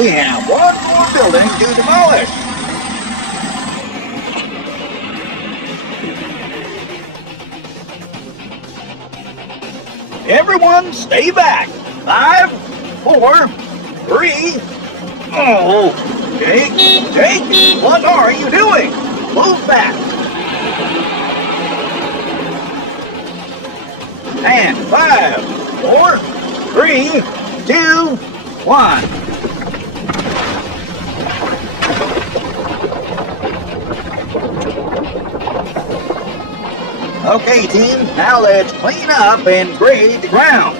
We have one more building to demolish. Everyone stay back. 5, 4, 3. Oh, Jake, what are you doing? Move back. And 5, 4, 3, 2, 1. Okay, team, now let's clean up and grade the ground.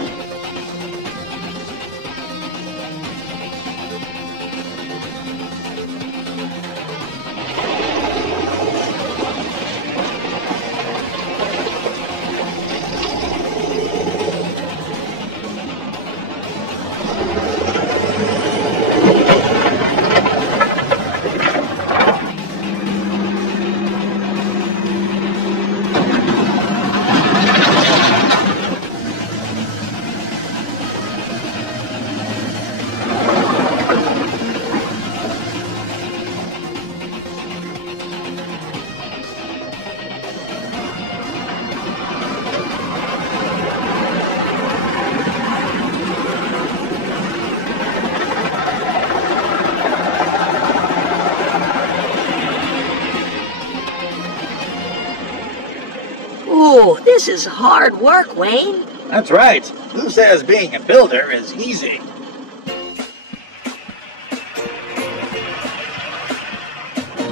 Ooh, this is hard work, Wayne. That's right. Who says being a builder is easy?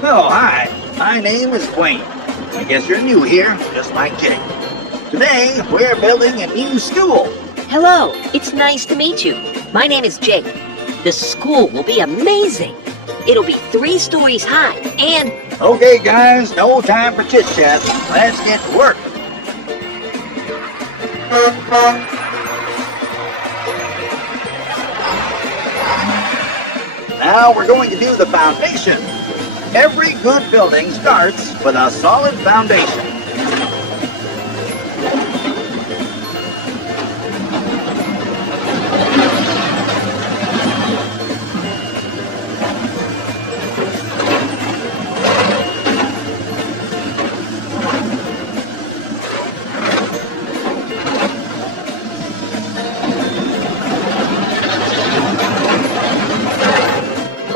Oh, hi. My name is Wayne. I guess you're new here, just like Jake. Today, we're building a new school. Hello, it's nice to meet you. My name is Jake. The school will be amazing. It'll be 3 stories high and... Okay, guys, no time for chit-chat. Let's get to work. Now we're going to do the foundation. Every good building starts with a solid foundation.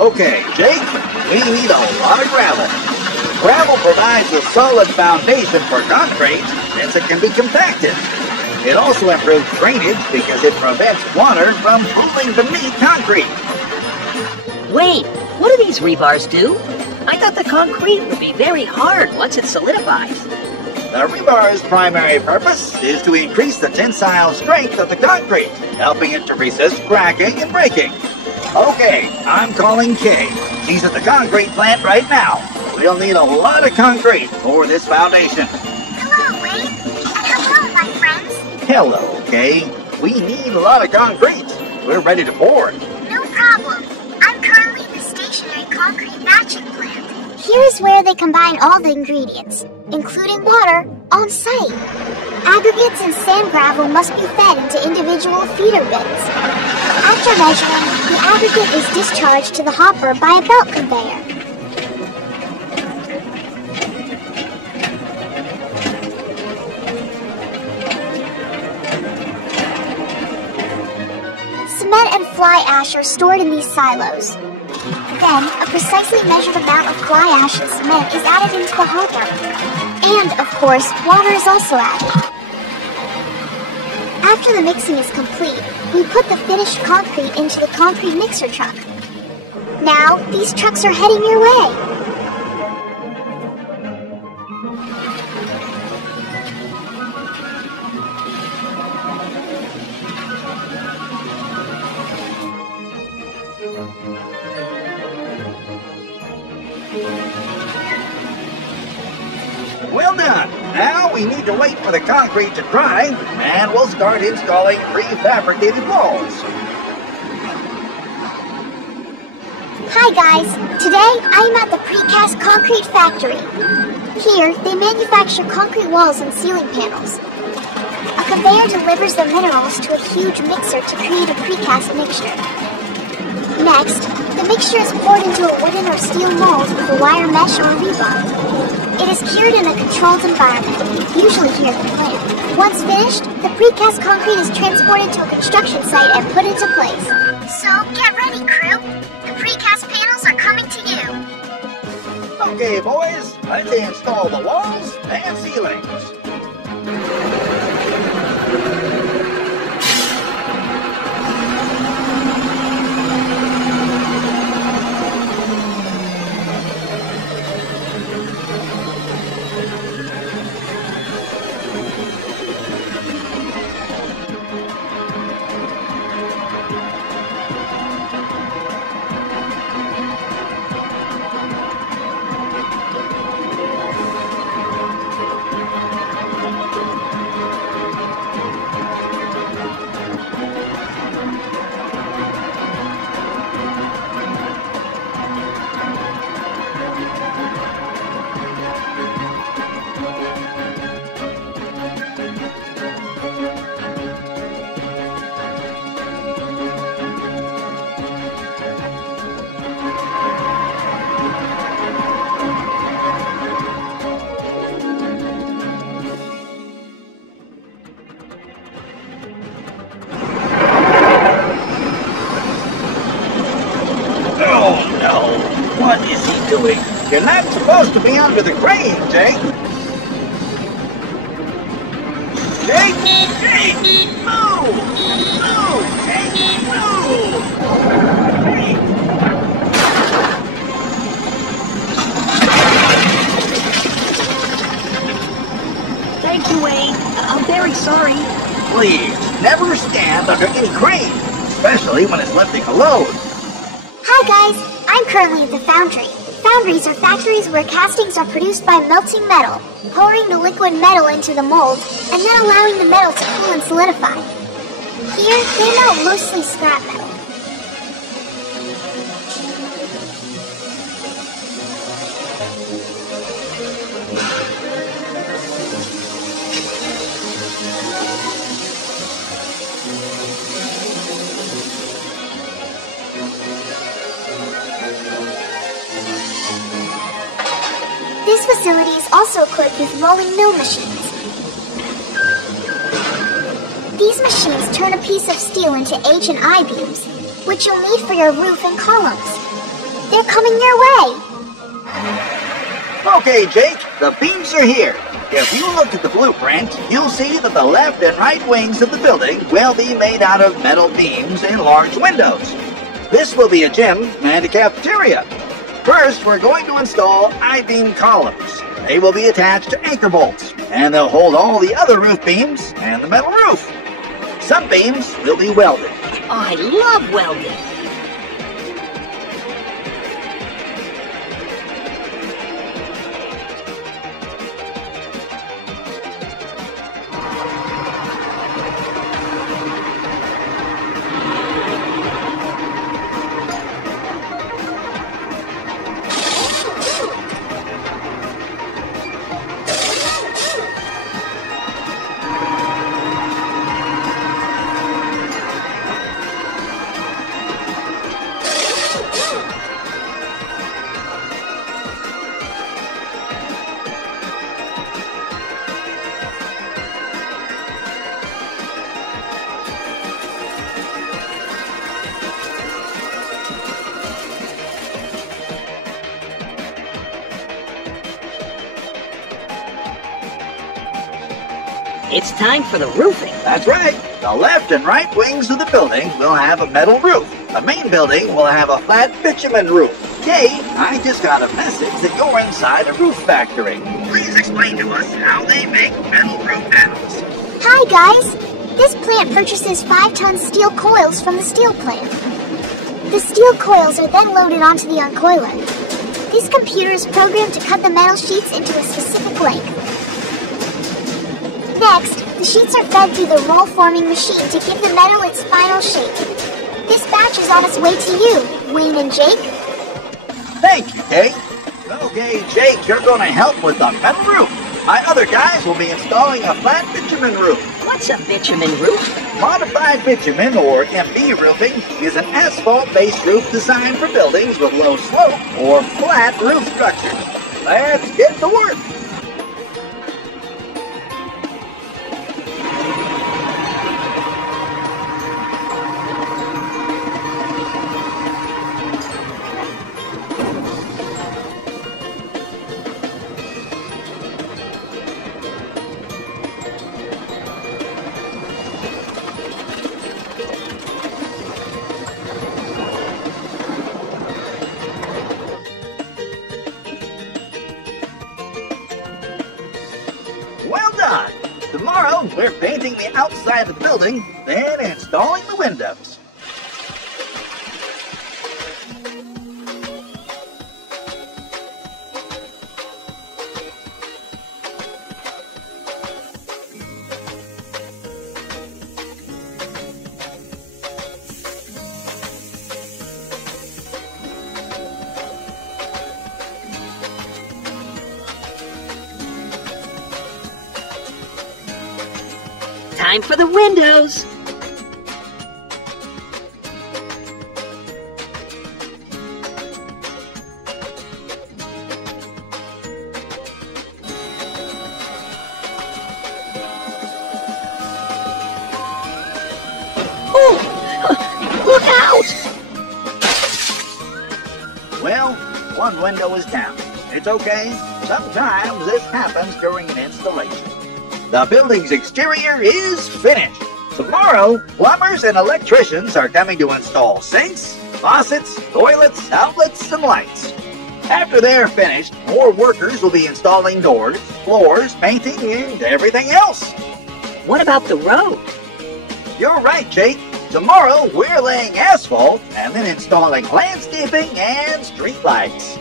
Okay, Jake, we need a lot of gravel. Gravel provides a solid foundation for concrete since it can be compacted. It also improves drainage because it prevents water from pooling beneath concrete. Wait, what do these rebars do? I thought the concrete would be very hard once it solidifies. The rebar's primary purpose is to increase the tensile strength of the concrete, helping it to resist cracking and breaking. Okay, I'm calling Kay. She's at the concrete plant right now. We'll need a lot of concrete for this foundation. Hello, Wayne. Hello, my friends. Hello, Kay. We need a lot of concrete. We're ready to pour. No problem. I'm currently in the stationary concrete batching plant. Here is where they combine all the ingredients, including water, on site. Aggregates and sand gravel must be fed into individual feeder bins. After measuring, the aggregate is discharged to the hopper by a belt conveyor. Cement and fly ash are stored in these silos. Then, a precisely measured amount of fly ash and cement is added into the hopper. And, of course, water is also added. After the mixing is complete, we put the finished concrete into the concrete mixer truck. Now, these trucks are heading your way. Well done. Now we need to wait for the concrete to dry, and we'll start installing prefabricated walls. Hi guys, today I'm at the precast concrete factory. Here, they manufacture concrete walls and ceiling panels. A conveyor delivers the minerals to a huge mixer to create a precast mixture. Next, the mixture is poured into a wooden or steel mold with a wire mesh or rebar. It is cured in a controlled environment, usually here at the plant. Once finished, the precast concrete is transported to a construction site and put into place. So, get ready, crew. The precast panels are coming to you. Okay, boys, let's install the walls and ceilings. What is he doing? You're not supposed to be under the crane, Jake. Jake! Jake! Move! Move! Jake! Move! Jake! Thank you, Wayne. I'm very sorry. Please, never stand under any crane, especially when it's lifting a load. Hi guys, I'm currently at the foundry. Foundries are factories where castings are produced by melting metal, pouring the liquid metal into the mold, and then allowing the metal to cool and solidify. Here, they melt mostly scrap metal. This facility is also equipped with rolling mill machines. These machines turn a piece of steel into H and I beams, which you'll need for your roof and columns. They're coming your way. Okay, Jake, the beams are here. If you look at the blueprint, you'll see that the left and right wings of the building will be made out of metal beams and large windows. This will be a gym and a cafeteria. First, we're going to install I-beam columns. They will be attached to anchor bolts, and they'll hold all the other roof beams and the metal roof. Some beams will be welded. Oh, I love welding. It's time for the roofing. That's right. The left and right wings of the building will have a metal roof. The main building will have a flat bitumen roof. Kay, I just got a message that you're inside a roof factory. Please explain to us how they make metal roof panels. Hi guys. This plant purchases 5-ton steel coils from the steel plant. The steel coils are then loaded onto the uncoiler. This computer is programmed to cut the metal sheets into a specific length. Next, the sheets are fed through the roll-forming machine to give the metal its final shape. This batch is on its way to you, Wayne and Jake. Thank you, Kay. Okay, Jake, you're going to help with the metal roof. My other guys will be installing a flat bitumen roof. What's a bitumen roof? Modified bitumen, or MB roofing, is an asphalt-based roof designed for buildings with low slope or flat roof structures. Let's get to work. Well done! Tomorrow, we're painting the outside of the building, then installing the windows. Time for the windows. Oh, look out! Well, one window is down. It's okay. Sometimes this happens during an installation. The building's exterior is finished. Tomorrow, plumbers and electricians are coming to install sinks, faucets, toilets, outlets, and lights. After they're finished, more workers will be installing doors, floors, painting, and everything else. What about the road? You're right, Jake. Tomorrow, we're laying asphalt and then installing landscaping and street lights.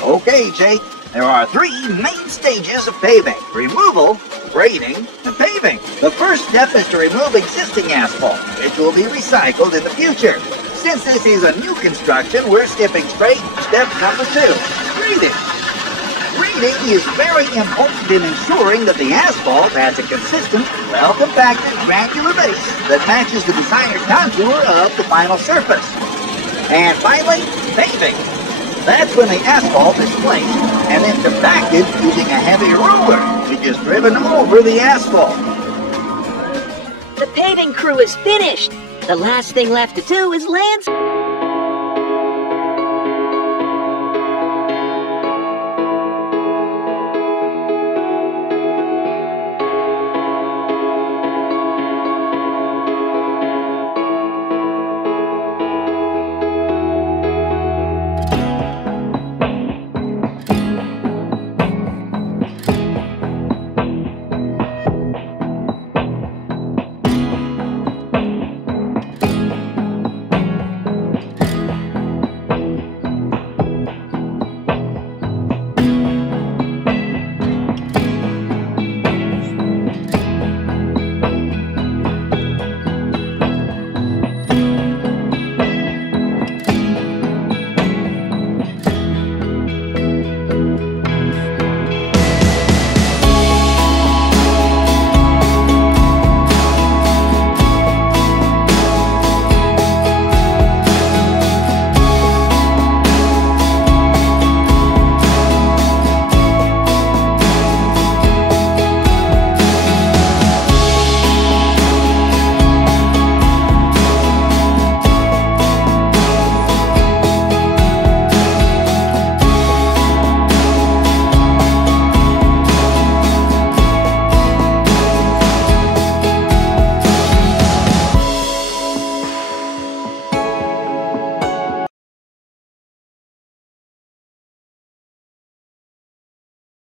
Okay, Jake. There are 3 main stages of paving: removal, grading, and paving. The first step is to remove existing asphalt, which will be recycled in the future. Since this is a new construction, we're skipping straight to step number 2, grading. Grading is very important in ensuring that the asphalt has a consistent, well-compacted, granular base that matches the designer's contour of the final surface. And finally, paving. That's when the asphalt is placed and then compacted using a heavy roller, which is driven over the asphalt. The paving crew is finished. The last thing left to do is landscape.